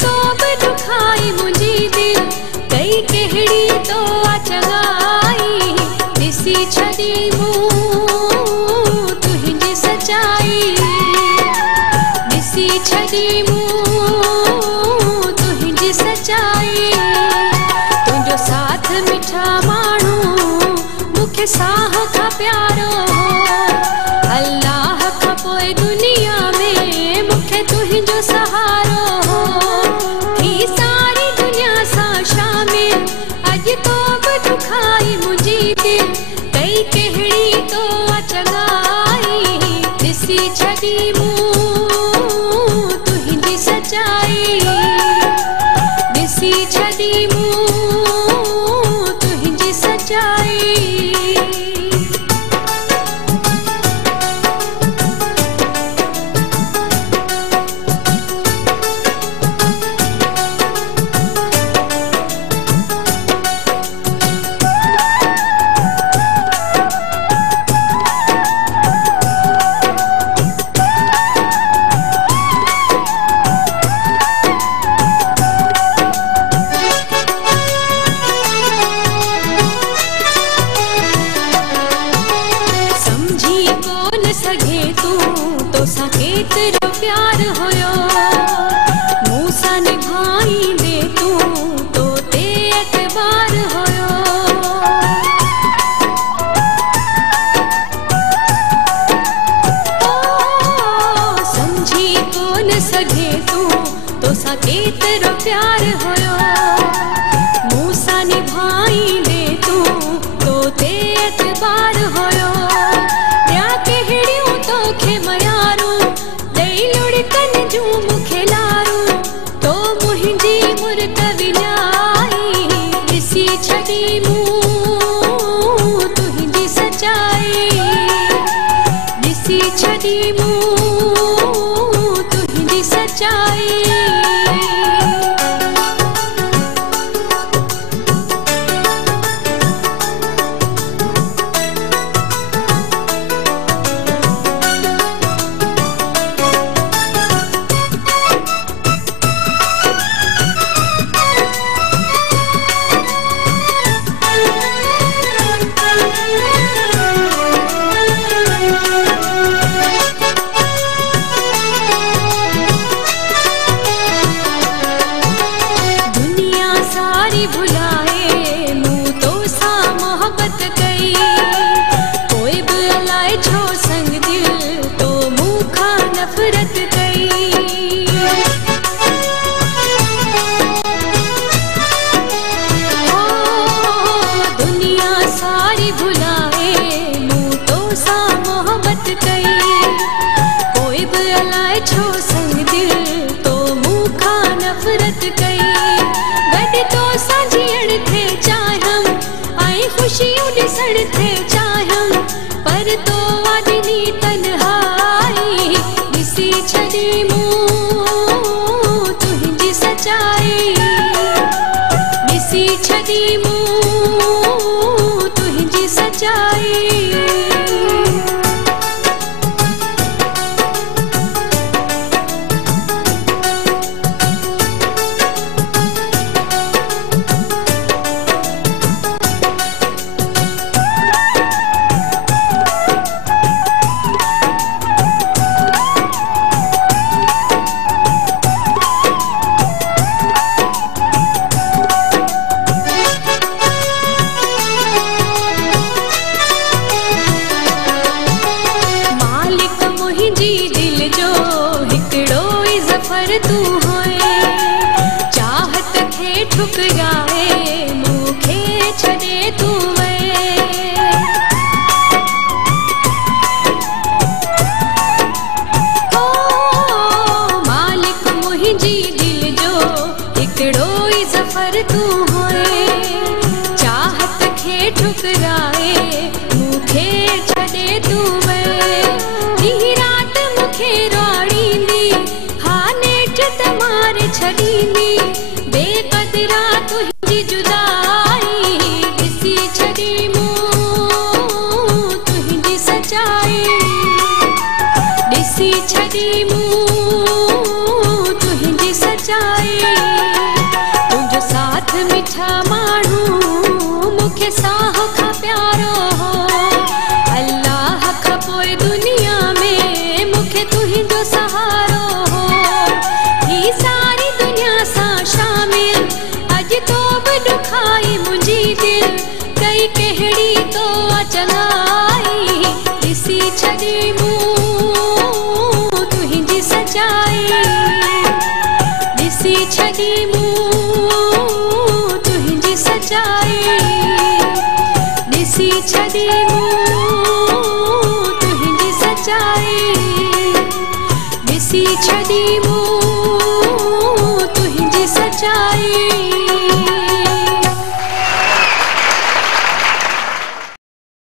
तो बि दुखाई मुंहिंजी दिल कई कहिड़ी तो चङाई ॾिसी छॾी मूं तुंहिंजी सचाई ॾिसी छॾी मूं तुंहिंजी सचाई तुंहिंजो साथ मिठा माण्हू मूंखे साह खां प्यारो अल्लाह खां पोइ दुनिया में मूंखे तुंहिंजो सहारो थी सारी दुनिया सां शामिल अॼु तो बि दुखाई मुंहिंजी दिल कई कहिड़ी तो चङाई ॾिसी छॾी मूं तुंहिंजी सचाई ॾिसी छॾी मूं तुंहिंजी सचाई केतिरो प्यार हुयो मूंसां निभाईंदे तूं तो ते एतबार हुयो समझी कोन सघे तूं तोसां केतिरो प्यार हुयो मूंसां निभाईंदे तूं तो ते एतबार हुयो ॿिया कहिड़ियूं तोखे मयारूं मूंखे लारूं तो मुंहिंजी मुर्त विञाई ॾिसी छॾी मूं तुंहिंजी सचाई ॾिसी छॾी मूं तुंहिंजी सचाई खुशियों ॾिसण थे चाहियम पर तो आदमी तन्हाई ॾिसी छॾी मूं तुंहिंजी सचाई ॾिसी छॾी मूं तुंहिंजी सचाई तू होए चाहत खे ठुकराए मूंखे छॾे तू वे ओ मालिक मुंहिंजी दिल जो हिकिड़ो ई ज़फ़र तू होए चाहत खे ठुकराए मूंखे छॾे तू वे ॾींहुं राति मूंखे रोड़ींदी मार छॾींदी बेक़दरा तुंहिंजी जुदाई ॾिसी छॾी मूं तुंहिंजी सचाई ॾिसी छॾी मूं तुंहिंजी सचाई छॾी मूं तुंहिंजी सचाई ॾिसी छॾी मूं तुंहिंजी सचाई